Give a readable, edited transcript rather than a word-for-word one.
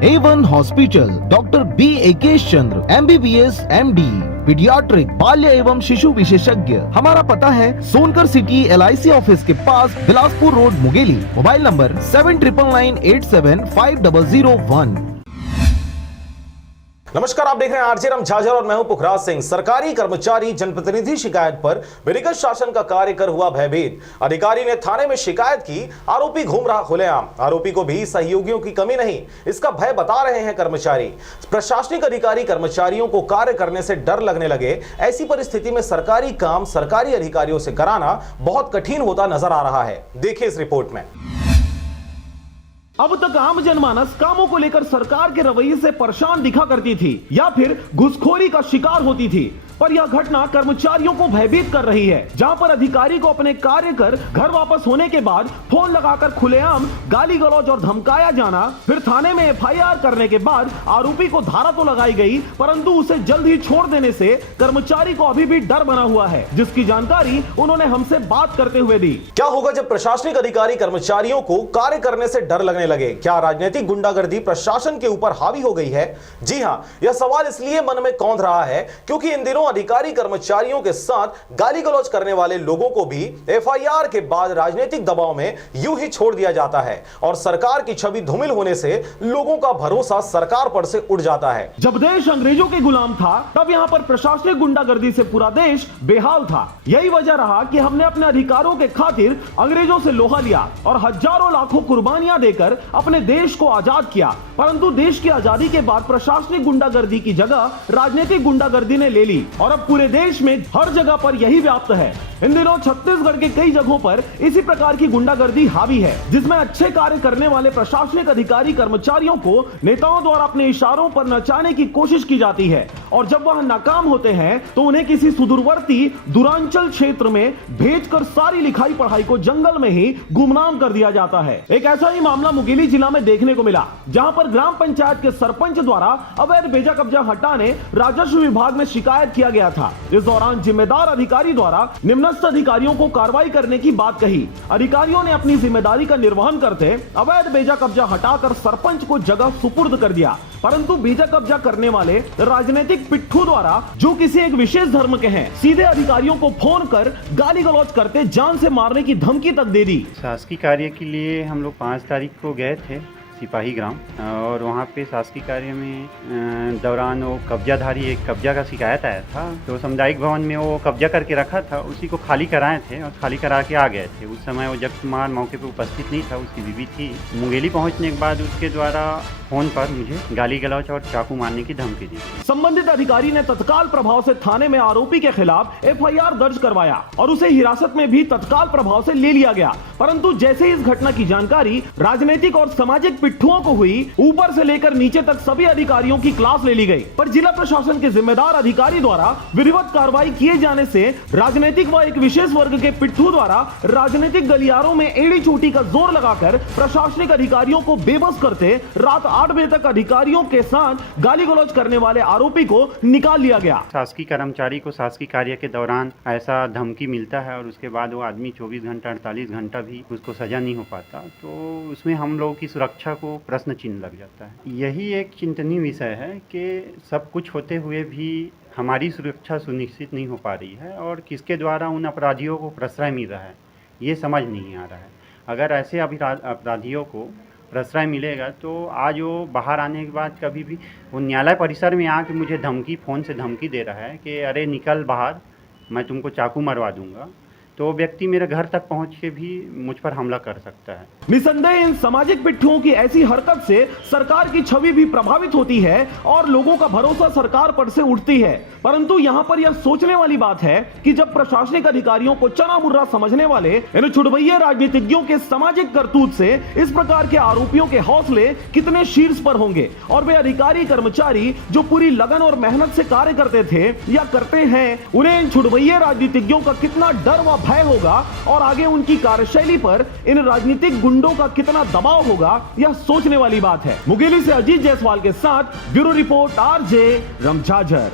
A1 hospital, doctor B एकेश चंद्र, MBBS MD, paediatric, बाल्य एवं शिशु विशेषज्ञ। हमारा पता है सोनकर सिटी LIC ऑफिस के पास, Bilaspur road, Mungeli. Mobile number 7999875001। नमस्कार, आप देख रहे हैं आरजे राम झाझर और मैं हूं पुखराज सिंह। सरकारी कर्मचारी जनप्रतिनिधि शिकायत पर विधिगत शासन का कार्य कर हुआ भयभीत। अधिकारी ने थाने में शिकायत की, आरोपी घूम रहा खुलेआम। आरोपी को भी सहयोगियों की कमी नहीं, इसका भय बता रहे हैं कर्मचारी। प्रशासनिक अधिकारी कर्मचारियों को कार्य करने से डर लगने लगे। ऐसी परिस्थिति में सरकारी काम सरकारी अधिकारियों से कराना बहुत कठिन होता नजर आ रहा है। देखिए इस रिपोर्ट में। अब तक आम जनमानस कामों को लेकर सरकार के रवैये से परेशान दिखा करती थी या फिर घुसखोरी का शिकार होती थी, पर यह घटना कर्मचारियों को भयभीत कर रही है, जहां पर अधिकारी को अपने कार्य कर घर वापस होने के बाद फोन लगाकर खुलेआम गाली गलौज और धमकाया जाना, फिर थाने में FIR करने के बाद आरोपी को धारा तो लगाई गई, परंतु उसे जल्द ही छोड़ देने से कर्मचारी को अभी भी डर बना हुआ है, जिसकी जानकारी उन्होंने हमसे बात करते हुए दी। क्या होगा जब प्रशासनिक अधिकारी कर्मचारियों को कार्य करने से डर लगने लगे? क्या राजनीतिक गुंडागर्दी प्रशासन के ऊपर हावी हो गई है? जी हां, यह सवाल इसलिए मन में कौंध रहा है क्योंकि इन दिनों अधिकारी कर्मचारियों के साथ गाली गलौज करने वाले लोगों को भी FIR के बाद राजनीतिक दबाव में यूं ही छोड़ दिया जाता है और सरकार की छवि धूमिल होने से लोगों का भरोसा सरकार पर से उड़ जाता है। जब देश अंग्रेजों के गुलाम था, तब यहाँ पर प्रशासनिक गुंडागर्दी से पूरा देश बेहाल था। यही वजह रहा कि हमने अपने अधिकारों के खातिर अंग्रेजों से लोहा लिया और हजारों लाखों कुर्बानियां देकर अपने देश को आजाद किया। परंतु देश की आजादी के बाद प्रशासनिक गुंडागर्दी की जगह राजनीतिक गुंडागर्दी ने ले ली और अब पूरे देश में हर जगह पर यही व्याप्त है। इन दिनों छत्तीसगढ़ के कई जगहों पर इसी प्रकार की गुंडागर्दी हावी है, जिसमें अच्छे कार्य करने वाले प्रशासनिक अधिकारी कर्मचारियों को नेताओं द्वारा अपने इशारों पर नचाने की कोशिश की जाती है और जब वह नाकाम होते हैं तो उन्हें किसी सुदूरवर्ती दूरांचल क्षेत्र में भेजकर सारी लिखाई पढ़ाई को जंगल में ही गुमनाम कर दिया जाता है। एक ऐसा ही मामला मुंगेली जिला में देखने को मिला, जहां पर ग्राम पंचायत के सरपंच द्वारा अवैध बेजा कब्जा हटाने राजस्व विभाग में शिकायत किया गया था। इस दौरान जिम्मेदार अधिकारी द्वारा निम्नस्थ अधिकारियों को कार्रवाई करने की बात कही। अधिकारियों ने अपनी जिम्मेदारी का निर्वहन करते अवैध बेजा कब्जा हटाकर सरपंच को जगह सुपुर्द कर दिया, परंतु बेजा कब्जा करने वाले राजनीतिक पिट्ठू द्वारा जो किसी एक विशेष धर्म के हैं, सीधे अधिकारियों को फोन कर गाली गलौज करते जान से मारने की धमकी तक दे दी। शासकीय कार्य के लिए हम लोग 5 तारीख को गए थे सिपाही ग्राम, और वहाँ पे शासकीय कार्य में दौरान वो कब्जाधारी एक कब्जा का शिकायत आया था। तो सामुदायिक भवन में वो कब्जा करके रखा था, उसी को खाली कराए थे और खाली करा के आ गए थे। उस समय वो जग कुमार मौके पे उपस्थित नहीं था, उसकी बीवी थी। मुंगेली पहुँचने के बाद उसके द्वारा फोन पर मुझे गाली गलौज और चाकू मारने की धमकी दी। संबंधित अधिकारी ने तत्काल प्रभाव से थाने में आरोपी के खिलाफ FIR दर्ज करवाया और उसे हिरासत में भी तत्काल प्रभाव से ले लिया गया। परंतु जैसे ही इस घटना की जानकारी राजनीतिक और सामाजिक पिट्ठुओं को हुई, ऊपर से लेकर नीचे तक सभी अधिकारियों की क्लास ले ली गई। पर जिला प्रशासन के जिम्मेदार अधिकारी द्वारा विधिवत कार्रवाई किए जाने से राजनीतिक व एक विशेष वर्ग के पिट्ठू द्वारा राजनीतिक गलियारों में एड़ी चोटी का जोर लगाकर प्रशासनिक अधिकारियों को बेबस करते रात 8 बजे तक अधिकारियों के साथ गाली गलौज करने वाले आरोपी को निकाल लिया गया। शासकीय कर्मचारी को शासकीय कार्य के दौरान ऐसा धमकी मिलता है और उसके बाद वो आदमी 24 घंटा 48 घंटा भी उसको सजा नहीं हो पाता, तो उसमें हम लोगों की सुरक्षा को प्रश्न चिन्ह लग जाता है। यही एक चिंतनीय विषय है कि सब कुछ होते हुए भी हमारी सुरक्षा सुनिश्चित नहीं हो पा रही है और किसके द्वारा उन अपराधियों को प्रश्रय मिल रहा है, ये समझ नहीं आ रहा है। अगर ऐसे अपराधियों को प्रश्रय मिलेगा तो आज वो बाहर आने के बाद कभी भी वो न्यायालय परिसर में आके मुझे फ़ोन से धमकी दे रहा है कि अरे निकल बाहर, मैं तुमको चाकू मरवा दूंगा, तो व्यक्ति मेरे घर तक पहुंच के भी मुझ पर हमला कर सकता है। निसंदेह इन सामाजिक पिट्ठुओं की ऐसी हरकत से सरकार की छवि भी प्रभावित होती है और लोगों का भरोसा सरकार पर से उठती है। परंतु यहाँ पर यह सोचने वाली बात है कि जब प्रशासनिक अधिकारियों को चना मुर्रा समझने वाले इन छुड़वैये राजनीतिज्ञों के सामाजिक करतूत से इस प्रकार के आरोपियों के हौसले कितने शीर्ष पर होंगे और वे अधिकारी कर्मचारी जो पूरी लगन और मेहनत से कार्य करते थे या करते हैं, उन्हें इन छुड़वैये राजनीतिज्ञों का कितना डर व भय होगा और आगे उनकी कार्यशैली पर इन राजनीतिक गुंडों का कितना दबाव होगा, यह सोचने वाली बात है। मुंगेली से अजीत जायसवाल के साथ bureau report RJ Ram Jhajhar.